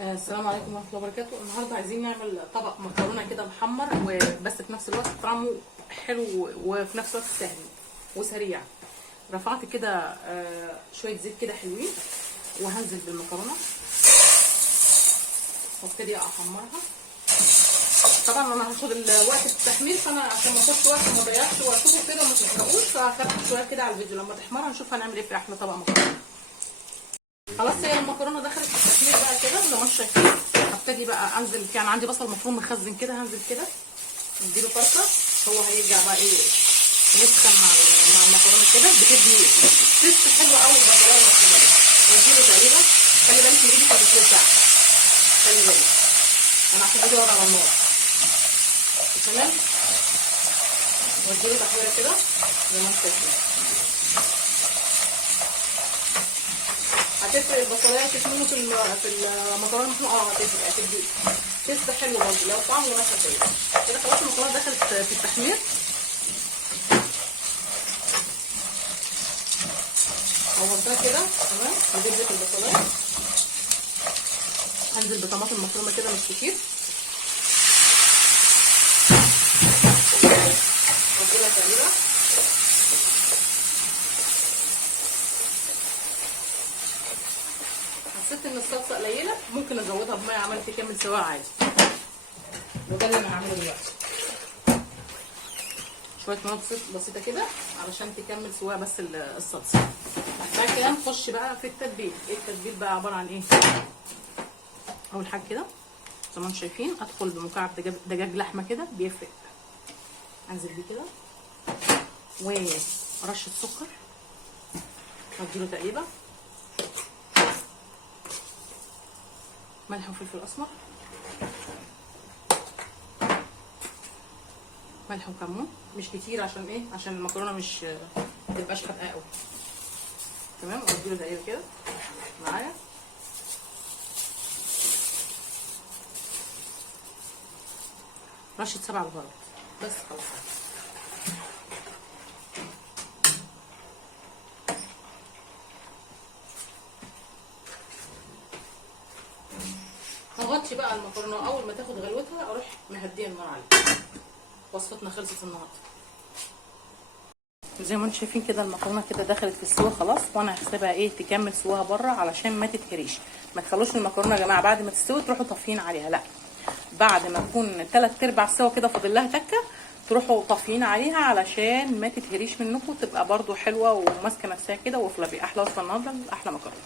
السلام عليكم ورحمه الله وبركاته. النهارده عايزين نعمل طبق مكرونه كده محمر وبس في نفس الوقت طعمه حلو وفي نفس الوقت سهل وسريع. رفعت كده شويه زيت كده حلوين وهنزل بالمكرونه وابتدي احمرها. طبعا انا هاخد الوقت في التحمير، فانا عشان ما اخدش وقت وما اضيعش وقتكم كده وما تحرقوش، فهخفف شويه كده على الفيديو. لما تحمر هنشوف هنعمل ايه في احلى طبق مكرونه. خلاص هي المكرونه دخلت في التحمير بقى كده زي ما انتم شايفين. هبتدي بقى انزل، يعني عندي بصل مفروم مخزن كده، هنزل كده نديله فرصه. هو هيرجع بقى ايه يسخن مع المكرونه كده، بتدي تيست حلو قوي المكرونه المسلوقه. واديله تقريبا، خلي بالك من ايدك هتتلسع، خلي بالك انا عشان ايدي ورا على النار. تمام، واديله تحويره كده زي ما انتم شايفين. هتفرق البصلايه تكمله في المكرونه المسلوقه، هتفرق، هتدي تيست حلو برضه لو طعم ونكهه كويسه. كده خلاص المكرونه دخلت في التحمير. حورتها كده تمام. هجيب لك البصلايه، هنزل بطماطم مفرومه كده مش كتير، واديلها تقريبا. حسيت ان الصلصه قليله ممكن ازودها بميه، عملت كامل سواء عادي، وده اللي انا هعمله دلوقتي. شويه ميه بسيطه كده علشان تكمل سواء بس الصلصه. بعد كده نخش بقى في التتبيل. ايه التتبيل بقى؟ عباره عن ايه؟ اول حاجه كده زي ما انتم شايفين، ادخل بمكعب دجاج لحمه كده بيفرق، انزل بيه كده، ورشه سكر، اديله تقريبا، ملح وفلفل اسمر، ملح وكمون مش كتير عشان ايه؟ عشان المكرونه مش متبقاش حرقه قوي. تمام، واديله تقريبا كده معايا. رشه 7 بهارات بس خلاص. هغطي بقى المكرونه، اول ما تاخد غلوتها اروح مهديه النار عليها. وصفتنا خلصت النهارده. زي ما انتم شايفين كده المكرونه كده دخلت في السوا خلاص، وانا هسيبها ايه تكمل سواها بره علشان ما تتهريش. ما تخلوش المكرونه يا جماعه بعد ما تستوي تروحوا طافيين عليها، لا، بعد ما تكون 3/4 سوا كده فاضل لها تكه تروحوا طافيين عليها علشان ما تتهريش منكم، تبقى برده حلوه وماسكه نفسها كده وفلافي. احلى وصفه النهارده، احلى مكرونه.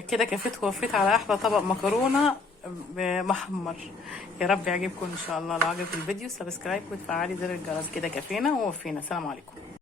كده كفيت ووفيت على احلى طبق مكرونه محمر. يا رب يعجبكم ان شاء الله. لو عجبك الفيديو سبسكرايب وتفعلي زر الجرس. كده كفينا ووفينا. السلام عليكم.